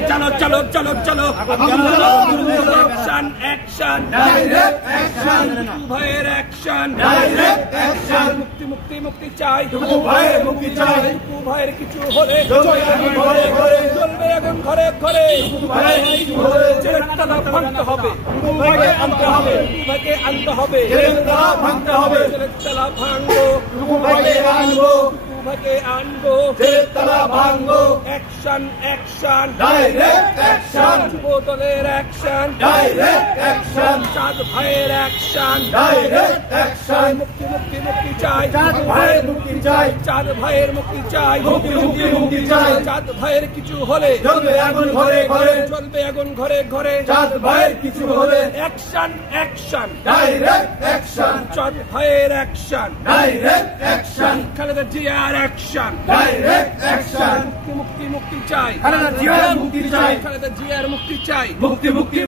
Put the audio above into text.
চলো চলো চলো চলো অ্যাকশন অ্যাকশন ডাইরেক্ট অ্যাকশন ভাইয়ের অ্যাকশন ডাইরেক্ট অ্যাকশন মুক্তি মুক্তি মুক্তি চাই টুকু ভাইয়ের মুক্তি চাই টুকু ভাইয়ের কিছু হলে চলবে আগুন ঘরে ঘরে চলবে আগুন ঘরে ঘরে টুকু ভাইয়ের কিছু হলে জেলের তালা ভাঙতে হবে টুকু ভাইকে আনতে হবে টুকু ভাইকে আনতে হবে জেলের তালা ভাঙতে হবে জেলের তালা ভাঙবো টুকু ভাইকে আনবো টুকু ভাইকে আনবো জেলের তালা ভাঙবো অ্যাকশন অ্যাকশন ডাইরেক্ট অ্যাকশন যুব দলের অ্যাকশন ডাইরেক্ট অ্যাকশন চাঁদ ভাইয়ের অ্যাকশন ডাইরেক্ট অ্যাকশন মুক্তি মুক্তি মুক্তি চাই চাঁদ ভাইয়ের মুক্তি চাই চাঁদ ভাইয়ের মুক্তি চাই মুক্তি মুক্তি মুক্তি চাই চাঁদ ভাইয়ের কিছু হলে চলবে আগুন ঘরে ঘরে চলবে আগুন ঘরে ঘরে চাঁদ ভাইয়ের কিছু হলে অ্যাকশন অ্যাকশন ডাইরেক্ট অ্যাকশন চাঁদ ভাইয়ের অ্যাকশন ডাইরেক্ট অ্যাকশন খালেদা জিয়ার অ্যাকশন ডাইরেক্ট অ্যাকশন মুক্তি মুক্তি মুক্তি চাই খালেদা জিয়ার মুক্তি চাই খালেদা জিয়ার মুক্তি চাই মুক্তি মুক্তি